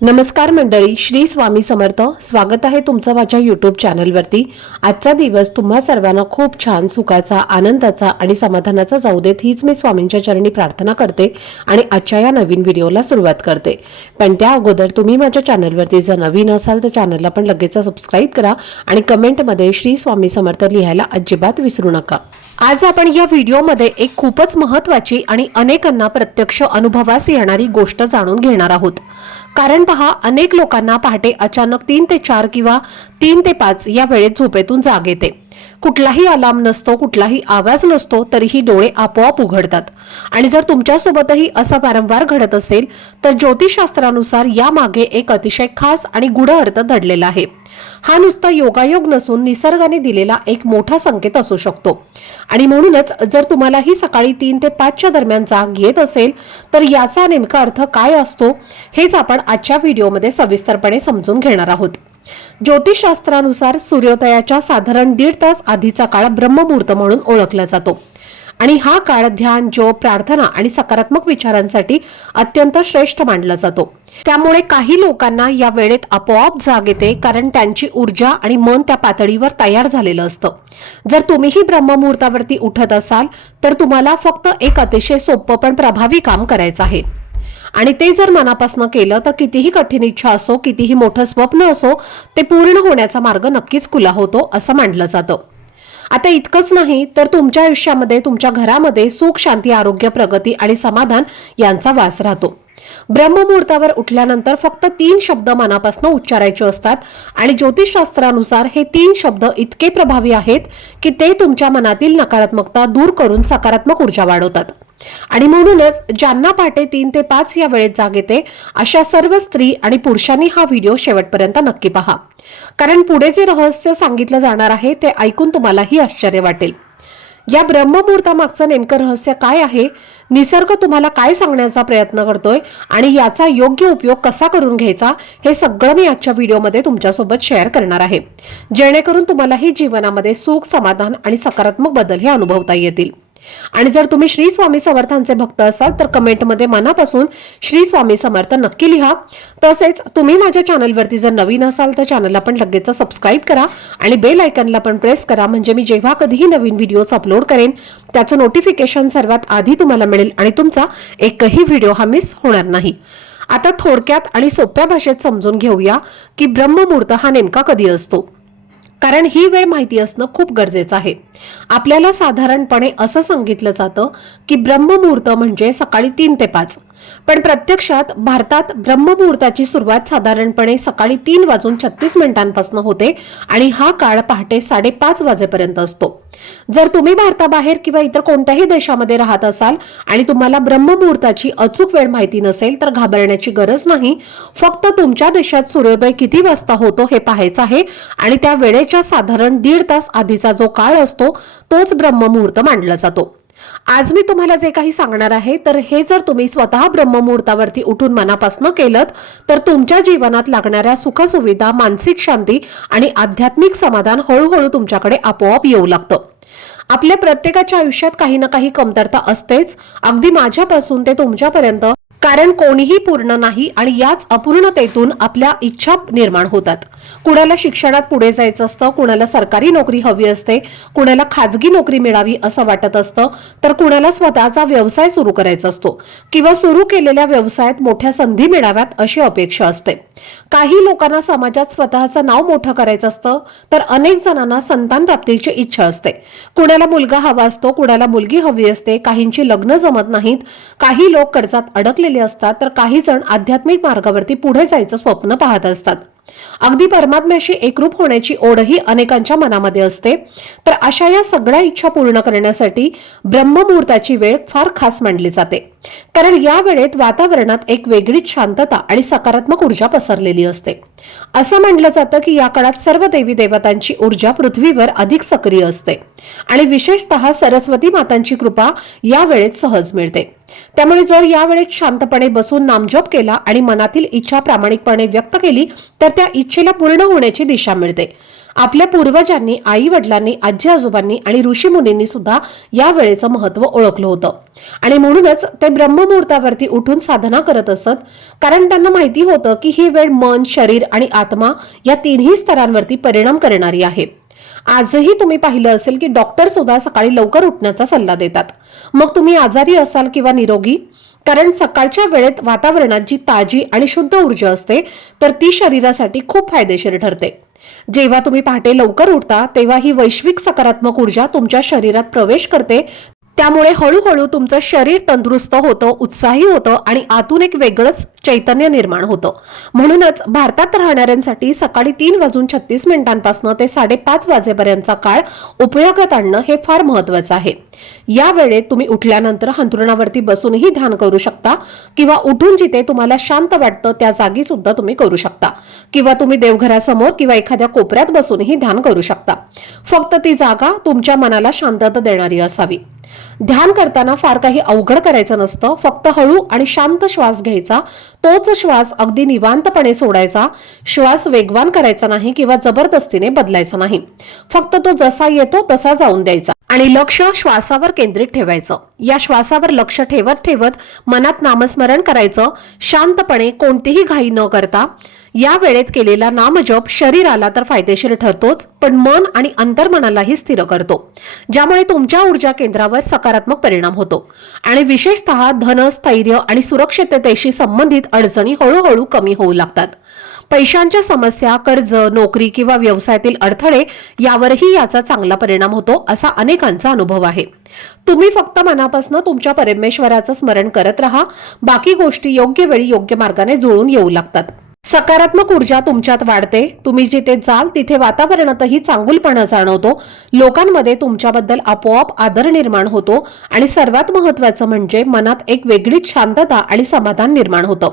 नमस्कार मंडळी, श्री स्वामी समर्थ. स्वागत आहे तुमचं माझ्या यूट्यूब चॅनलवरती. आजचा दिवस तुम्हा सर्वांना खूप छान, सुखाचा, आनंदाचा आणि समाधानाचा जाऊ देत, हीच मी स्वामींच्या चरणी प्रार्थना करते आणि आजच्या या नवीन व्हिडिओला सुरुवात करते. पण त्या अगोदर तुम्ही माझ्या चॅनलवरती जर नवीन असाल तर चॅनलला पण लगेच सबस्क्राईब करा आणि कमेंटमध्ये श्री स्वामी समर्थ लिहायला अजिबात विसरू नका. आज आपण या व्हिडिओमध्ये एक खूपच महत्त्वाची आणि अनेकांना प्रत्यक्ष अनुभवास येणारी गोष्ट जाणून घेणार आहोत. कारण पहा, अनेक लोकांना पहाटे अचानक 3 ते 4 किंवा 3 ते 5 या वेळेत झोपेतून जाग येते. कुठलाही अलार्म नसतो, कुठलाही आवाज नसतो, तरीही डोळे आपोआप उघडतात. आणि जर तुमच्यासोबतही असं वारंवार घडत असेल तर ज्योतिषशास्त्रानुसार यामागे एक अतिशय खास आणि गूढ अर्थ दडलेला आहे. हा नुसता योगायोग नसून निसर्गाने दिलेला एक मोठा संकेत असू शकतो. आणि म्हणूनच जर तुम्हालाही सकाळी 3 ते 5च्या दरम्यान जाग येत असेल तर याचा नेमका अर्थ काय असतो हेच आपण आजच्या व्हिडिओमध्ये सविस्तरपणे समजून घेणार आहोत. ज्योतिषशास्त्रानुसार सूर्योदयाच्या साधारण 1.5 तास आधीचा काळ ब्रह्ममुहूर्त म्हणून ओळखला जातो. आणि हा काळ ध्यान, जप, प्रार्थना आणि सकारात्मक विचारांसाठी अत्यंत श्रेष्ठ मानला जातो. त्यामुळे काही लोकांना या वेळेत आपोआप जाग येते, कारण त्यांची ऊर्जा आणि मन त्या पातळीवर तयार झालेलं असतं. जर तुम्हीही ब्रह्ममुहूर्तावरती उठत असाल तर तुम्हाला फक्त एक अतिशय सोपं पण प्रभावी काम करायचं आहे. आणि ते जर मनापासून केलं तर कितीही कठीण इच्छा असो, कितीही मोठं स्वप्न असो, ते पूर्ण होण्याचा मार्ग नक्कीच खुला होतो असं मानलं जातं. आता इतकंच नाही तर तुमच्या आयुष्यामध्ये, तुमच्या घरामध्ये सुख, शांती, आरोग्य, प्रगती आणि समाधान यांचा वास राहतो. ब्रह्ममुहूर्तावर उठल्यानंतर फक्त 3 शब्द मनापासून उच्चारायचे असतात आणि ज्योतिषशास्त्रानुसार हे 3 शब्द इतके प्रभावी आहेत की ते तुमच्या मनातील नकारात्मकता दूर करून सकारात्मक ऊर्जा वाढवतात. आणि म्हणूनच ज्यांना पहाटे 3 ते 5 या वेळेत जाग येते अशा सर्व स्त्री आणि पुरुषांनी हा व्हिडिओ शेवटपर्यंत नक्की पहा. कारण पुढे जे रहस्य सांगितलं जाणार आहे ते ऐकून तुम्हालाही आश्चर्य वाटेल. या ब्रह्ममुहूर्तामागचं नेमकं रहस्य काय आहे, निसर्ग तुम्हाला काय सांगण्याचा प्रयत्न करतोय आणि याचा योग्य उपयोग कसा करून घ्यायचा, हे सगळं मी आजच्या व्हिडिओमध्ये तुमच्यासोबत शेअर करणार आहे, जेणेकरून तुम्हालाही जीवनामध्ये सुख, समाधान आणि सकारात्मक बदल हे अनुभवता येतील. आणि जर तुम्ही श्री स्वामी समर्थांचे भक्त असाल तर कमेंटमध्ये मनापासून श्री स्वामी समर्थ नक्की लिहा. तसेच तुम्ही माझ्या चॅनलवरती जर नवीन असाल तर चॅनलला पण लगेच सबस्क्राईब करा आणि बेल आयकॉनला पण प्रेस करा, म्हणजे मी जेव्हा कधीही नवीन व्हिडिओज अपलोड करेन त्याचं नोटिफिकेशन सर्वात आधी तुम्हाला मिळेल आणि तुमचा एकही व्हिडिओ हा मिस होणार नाही. आता थोडक्यात आणि सोप्या भाषेत समजून घेऊया की ब्रह्ममुहूर्त हा नेमका कधी असतो. कारण ही वेळ माहिती असणं खूप गरजेचं आहे. आपल्याला साधारणपणे असं सांगितलं जातं की ब्रह्ममुहूर्त म्हणजे सकाळी 3 ते 5, पण प्रत्यक्षात भारतात ब्रह्ममुहूर्ताची सुरुवात साधारणपणे सकाळी 3:36 होते आणि हा काळ पहाटे 5:30 वाजेपर्यंत असतो. जर तुम्ही भारताबाहेर किंवा इतर कोणत्याही देशामध्ये राहत असाल आणि तुम्हाला ब्रह्ममुहूर्ताची अचूक वेळ माहिती नसेल तर घाबरण्याची गरज नाही. फक्त तुमच्या देशात सूर्योदय किती वाजता होतो हे पाहायचं आहे आणि त्या वेळेच्या साधारण 1.5 तास आधीचा जो काळ असतो तोच ब्रह्ममुहूर्त मानला जातो. आज मी तुम्हाला जे काही सांगणार आहे तर हे जर तुम्ही स्वतः ब्रह्ममुहूर्तावरती उठून मनापासून केलं तर तुमच्या जीवनात लागणाऱ्या सुखसुविधा, मानसिक शांती आणि आध्यात्मिक समाधान हळूहळू तुमच्याकडे आपोआप येऊ लागतं. आपल्या प्रत्येकाच्या आयुष्यात काही ना काही कमतरता असतेच, अगदी माझ्यापासून ते तुमच्यापर्यंत. कारण कोणीही पूर्ण नाही आणि याच अपूर्णतेतून आपल्या इच्छा निर्माण होतात. कुणाला शिक्षणात पुढे जायचं असतं, कुणाला सरकारी नोकरी हवी असते, कुणाला खाजगी नोकरी मिळावी असं वाटत असतं, तर कुणाला स्वतःचा व्यवसाय सुरू करायचा असतो किंवा सुरू केलेल्या व्यवसायात मोठ्या संधी मिळाव्यात अशी अपेक्षा असते. काही लोकांना समाजात स्वतःचं नाव मोठं करायचं असतं, तर अनेक जणांना संतान प्राप्तीची इच्छा असते. कुणाला मुलगा हवा असतो, कुणाला मुलगी हवी असते, काहींची लग्न जमत नाहीत, काही लोक कर्जात अडकलेले असतात, तर काही जण आध्यात्मिक मार्गावरती पुढे जायचं स्वप्न पाहत असतात. अगदी परमात्म्याशी एकरूप होण्याची ओढही अनेकांच्या मनामध्ये असते. तर अशा या सगळ्या इच्छा पूर्ण करण्यासाठी ब्रह्ममुहूर्ताची वेळ फार खास मानली जाते. कारण या वेळेत वातावरणात एक वेगळीच शांतता आणि सकारात्मक ऊर्जा पसरलेली असते. असं म्हटलं जातं की या काळात सर्व देवी देवतांची ऊर्जा पृथ्वीवर अधिक सक्रिय असते आणि विशेषतः सरस्वती मातांची कृपा या वेळेत सहज मिळते. त्यामुळे जर या वेळेत शांतपणे बसून नामजप केला आणि मनातील इच्छा प्रामाणिकपणे व्यक्त केली तर त्या इच्छेला पूर्ण होण्याची दिशा मिळते. आपल्या पूर्वजांनी, आई वडिलांनी, आजी आजोबांनी आणि ऋषी मुनींनी सुद्धा या वेळेचं महत्त्व ओळखलं होतं आणि म्हणूनच ते ब्रह्ममुहूर्तावरती उठून साधना करत असत. कारण त्यांना माहिती होतं की ही वेळ मन, शरीर आणि आत्मा या तिन्ही स्तरांवरती परिणाम करणारी आहे. आजही तुम्ही पाहिलं असेल की डॉक्टर सुद्धा सकाळी लवकर उठण्याचा सल्ला देतात. मग तुम्ही आजारी असाल किंवा निरोगी, कारण सकाळच्या वेळेत वातावरणात जी ताजी आणि शुद्ध ऊर्जा असते तर ती शरीरासाठी खूप फायदेशीर ठरते. जेव्हा तुम्ही पहाटे लवकर उठता तेव्हा ही वैश्विक सकारात्मक ऊर्जा तुमच्या शरीरात प्रवेश करते. त्यामुळे हळूहळू तुमचं शरीर तंदुरुस्त होतं, उत्साही होतं आणि आतून एक वेगळंच चैतन्य निर्माण होतं. म्हणूनच भारतात राहणाऱ्यांसाठी सकाळी 3:36 ते 5:30 वाजेपर्यंतचा काळ उपयोगात आणणं हे फार महत्त्वाचं आहे. या वेळेत तुम्ही उठल्यानंतर अंथरुणावरती बसूनही ध्यान करू शकता किंवा उठून जिथे तुम्हाला शांत वाटतं त्या जागी सुद्धा तुम्ही करू शकता किंवा तुम्ही देवघरासमोर किंवा एखाद्या कोपऱ्यात बसूनही ध्यान करू शकता. फक्त ती जागा तुमच्या मनाला शांतता देणारी असावी. ध्यान करताना फार काही अवघड करायचं नसतं. फक्त हळू आणि शांत श्वास घ्यायचा, तोच श्वास अगदी निवांतपणे सोडायचा. श्वास वेगवान करायचा नाही किंवा जबरदस्तीने बदलायचा नाही. फक्त तो जसा येतो तसा जाऊन द्यायचा आणि लक्ष श्वासावर केंद्रित ठेवायचं. या श्वासावर लक्ष ठेवत ठेवत मनात नामस्मरण करायचं, शांतपणे, कोणतीही घाई न करता. या वेळेत केलेला नामजप शरीराला तर फायदेशीर ठरतोच, पण मन आणि अंतर्मनालाही स्थिर करतो, ज्यामुळे तुमच्या ऊर्जा केंद्रावर सकारात्मक परिणाम होतो आणि विशेषतः धन, स्थैर्य आणि सुरक्षिततेशी संबंधित अडचणी हळूहळू कमी होऊ लागतात. पैशांच्या समस्या, कर्ज, नोकरी किंवा व्यवसायातील अडथळे यावरही याचा चांगला परिणाम होतो, असा अनेकांचा अनुभव आहे. तुम्ही फक्त मनापासून तुमच्या परमेश्वराचं स्मरण करत राहा. बाकी गोष्टी योग्य वेळी योग्य मार्गाने जुळून येऊ लागतात. सकारात्मक ऊर्जा तुमच्यात वाढते. तुम्ही जिथे जाल तिथे वातावरणातही चांगुलपणा जाणवतो. लोकांमध्ये तुमच्याबद्दल आपोआप आदर निर्माण होतो आणि सर्वात महत्त्वाचं म्हणजे मनात एक वेगळीच शांतता आणि समाधान निर्माण होतं,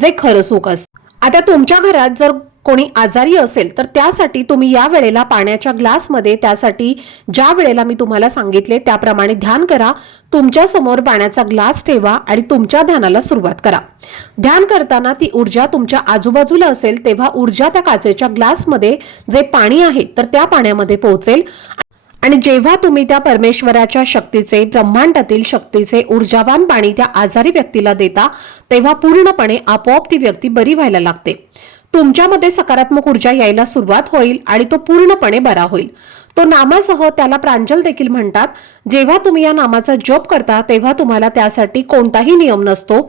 जे खरं सुख असतं. आता तुमच्या घरात जर कोणी आजारी असेल तर त्यासाठी तुम्ही या वेळेला पाण्याच्या ग्लासमध्ये, त्यासाठी ज्या वेळेला मी तुम्हाला सांगितले त्याप्रमाणे ध्यान करा. तुमच्या समोर पाण्याचा ग्लास ठेवा आणि तुमच्या ध्यानाला सुरुवात करा. ध्यान करताना ती ऊर्जा तुमच्या आजूबाजूला असेल तेव्हा ऊर्जा त्या काचेच्या ग्लासमध्ये जे पाणी आहे तर त्या पाण्यामध्ये पोहोचेल आणि जेव्हा तुम्ही त्या परमेश्वराच्या शक्तीचे, ब्रह्मांडातील शक्तीचे ऊर्जावान पाणी त्या आजारी व्यक्तीला देता तेव्हा पूर्णपणे आपोआप ती व्यक्ती बरी व्हायला लागते. तुमच्यामध्ये सकारात्मक ऊर्जा यायला सुरुवात होईल आणि तो पूर्णपणे बरा होईल. तो नामासह, त्याला प्रांजल देखील म्हणतात. जेव्हा तुम्ही या नामाचा जप करता तेव्हा तुम्हाला त्यासाठी कोणताही नियम नसतो,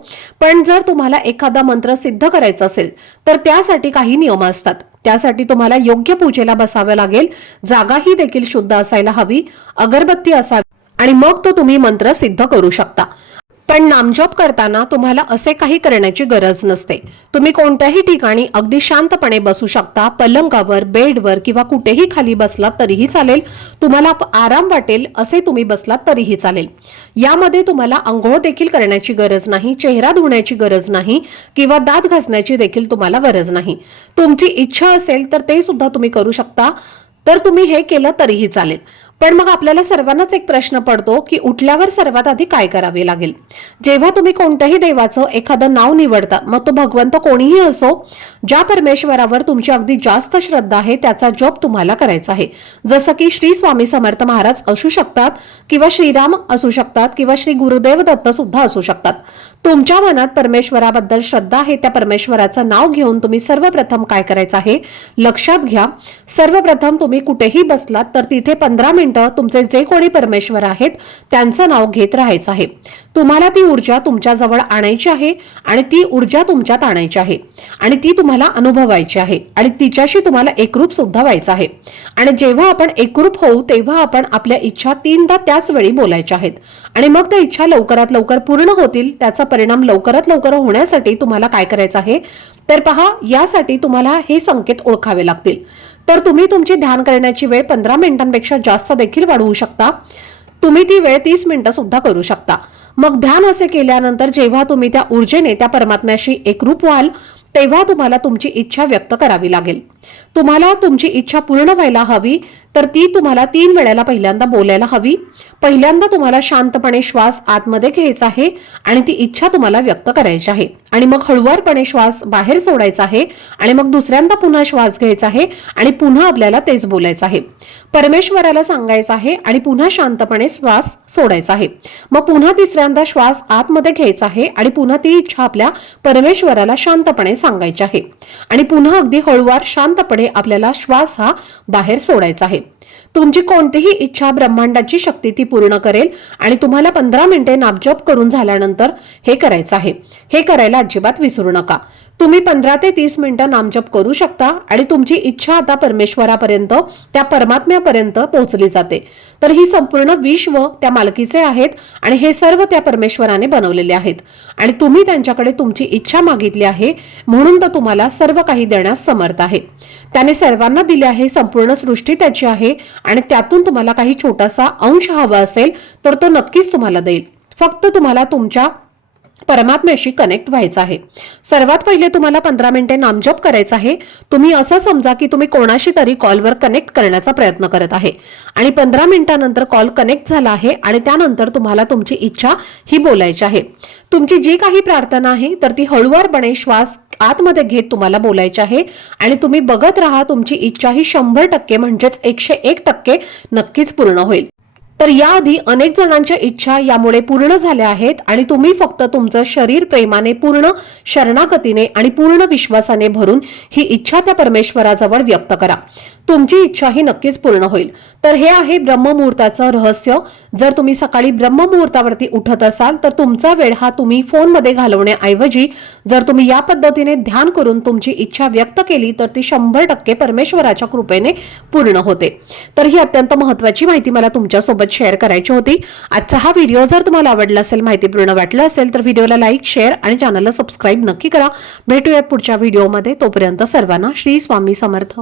पण जर तुम्हाला एखादा मंत्र सिद्ध करायचा असेल तर त्यासाठी काही नियम असतात. त्यासाठी तुम्हाला योग्य पूजेला बसावे लागेल. जागा ही देखील शुद्ध असायला हवी, अगरबत्ती असावी आणि मग तो तुम्ही मंत्र सिद्ध करू शकता. पण नामजप करताना तुम्हाला असे काही करण्याची गरज नसते. तुम्ही कोणत्याही ठिकाणी अगदी शांतपणे बसू शकता. पलंगावर, बेडवर किंवा कुठेही खाली बसलात तरीही चालेल. तुम्हाला आराम वाटेल असे तुम्ही बसलात तरीही चालेल. यामध्ये तुम्हाला अंघोळ देखील करण्याची गरज नाही, चेहरा धुण्याची गरज नाही किंवा दात घासण्याची देखील तुम्हाला गरज नाही. तुमची इच्छा असेल तर ते सुद्धा तुम्ही करू शकता. तर तुम्ही हे केलं तरीही चालेल. पण मग आपल्याला सर्वांनाच एक प्रश्न पडतो की उठल्यावर सर्वात आधी काय करावे लागेल. जेव्हा तुम्ही कोणत्याही देवाचं एखादं नाव निवडता, मग तो भगवंत कोणीही असो, ज्या परमेश्वरावर तुमची अगदी जास्त श्रद्धा आहे त्याचा जप तुम्हाला करायचा आहे. जसं की श्री स्वामी समर्थ महाराज असू शकतात किंवा श्रीराम असू शकतात किंवा श्री गुरुदेव दत्त सुद्धा असू शकतात. तुमच्या मनात परमेश्वराबद्दल श्रद्धा आहे, त्या परमेश्वराचं नाव घेऊन तुम्ही सर्वप्रथम काय करायचं आहे लक्षात घ्या. सर्वप्रथम तुम्ही कुठेही बसलात तर तिथे 15 मिनिटं तुमचे जे कोणी परमेश्वर आहेत त्यांचं नाव घेत राहायचं आहे. तुम्हाला ती ऊर्जा तुमच्या जवळ आणायची आहे आणि ती ऊर्जा तुमच्यात आणायची आहे आणि ती तुम्हाला अनुभवायची आहे आणि तिच्याशी तुम्हाला एकरूप सुद्धा व्हायचं आहे. आणि जेव्हा आपण एकरूप होऊ तेव्हा आपण आपल्या इच्छा 3दा त्याच वेळी बोलायच्या आहेत आणि मग त्या इच्छा लवकरात लवकर पूर्ण होतील. त्याचा परिणाम लवकरात लवकर होण्यासाठी तुम्हाला काय करायचं आहे तर पहा, यासाठी तुम्हाला हे संकेत ओळखावे लागतील. तर तुम्ही तुमची ध्यान करण्याची वेळ 15 मिनिटांपेक्षा जास्त देखील वाढवू शकता. तुम्ही ती वेळ 30 मिनिटं सुद्धा करू शकता. मग ध्यान असे केल्यानंतर जेव्हा तुम्ही त्या ऊर्जेने त्या परमात्म्याशी एकरूप व्हाल तेव्हा तुम्हाला तुमची इच्छा व्यक्त करावी लागेल. तुम्हाला तुमची इच्छा पूर्ण व्हायला हवी तर ती तुम्हाला 3 वेळेला पहिल्यांदा बोलायला हवी. पहिल्यांदा तुम्हाला शांतपणे श्वास आतमध्ये घ्यायचा आहे आणि ती इच्छा तुम्हाला व्यक्त करायची आहे आणि मग हळुवारपणे श्वास बाहेर सोडायचा आहे आणि मग दुसऱ्यांदा पुन्हा श्वास घ्यायचा आहे आणि पुन्हा आपल्याला तेच बोलायचं आहे. परमेश्वराला सांगायचं आहे आणि पुन्हा शांतपणे श्वास सोडायचा आहे. मग पुन्हा तिसऱ्यांदा श्वास आतमध्ये घ्यायचा आहे आणि पुन्हा ती इच्छा आपल्या परमेश्वराला शांतपणे सांगायची आहे आणि पुन्हा अगदी हळुवार शांतपणे आपल्याला श्वास हा बाहेर सोडायचा आहे. तुमची कोणतीही इच्छा ब्रह्मांडाची शक्ती ती पूर्ण करेल आणि तुम्हाला 15 मिनिटे नामजप करून झाल्यानंतर हे करायचं आहे. हे करायला अजिबात विसरू नका. तुम्ही 15 ते 30 मिनिटं नामजप करू शकता आणि तुमची इच्छा आता परमेश्वरापर्यंत, त्या परमात्म्यापर्यंत पोहोचली जाते. तर ही संपूर्ण विश्व त्या मालकीचे आहेत आणि हे सर्व त्या परमेश्वराने बनवलेले आहेत आणि तुम्ही त्यांच्याकडे तुमची इच्छा मागितली आहे म्हणून तर तुम्हाला सर्व काही देण्यास समर्थ आहे. त्याने सर्वांना दिले आहे. संपूर्ण सृष्टी त्याची आहे आणि त्यातून तुम्हाला काही छोटासा अंश हवा असेल तर तो नक्कीच तुम्हाला देईल. फक्त तुम्हाला तुमच्या परमात्म्याशी कनेक्ट व्हायचं आहे. सर्वात पहिले तुम्हाला 15 मिनिटे नामजप करायचा आहे. तुम्ही असं समजा की तुम्ही कोणाशी तरी कॉलवर कनेक्ट करण्याचा प्रयत्न करत आहे आणि 15 मिनिटांनंतर कॉल कनेक्ट झाला आहे आणि त्यानंतर तुम्हाला तुमची इच्छा ही बोलायची आहे. तुमची जी काही प्रार्थना आहे तर ती हळुवारपणे श्वास आतमध्ये घेत तुम्हाला बोलायची आहे आणि तुम्ही बघत राहा. तुमची इच्छा ही 100% म्हणजेच 101% नक्कीच पूर्ण होईल. तर याआधी अनेक जणांच्या इच्छा यामुळे पूर्ण झाल्या आहेत आणि तुम्ही फक्त तुमचं शरीर प्रेमाने, पूर्ण शरणागतीने आणि पूर्ण विश्वासाने भरून ही इच्छा त्या परमेश्वराजवळ व्यक्त करा. तुमची इच्छा ही नक्कीच पूर्ण होईल. तर हे आहे ब्रह्ममुहूर्ताचं रहस्य. जर तुम्ही सकाळी ब्रह्ममुहूर्तावरती उठत असाल तर तुमचा वेळ हा तुम्ही फोनमध्ये घालवण्याऐवजी जर तुम्ही या पद्धतीने ध्यान करून तुमची इच्छा व्यक्त केली तर ती 100% परमेश्वराच्या कृपेने पूर्ण होते. तर ही अत्यंत महत्त्वाची माहिती मला तुमच्यासोबत शेअर करायची होती. आजचा हा व्हिडिओ जर तुम्हाला आवडला असेल, माहितीपूर्ण वाटला असेल तर व्हिडिओला लाईक, शेअर आणि चॅनलला सबस्क्राईब नक्की करा. भेटूयात पुढच्या व्हिडिओमध्ये. तोपर्यंत सर्वांना श्री स्वामी समर्थ.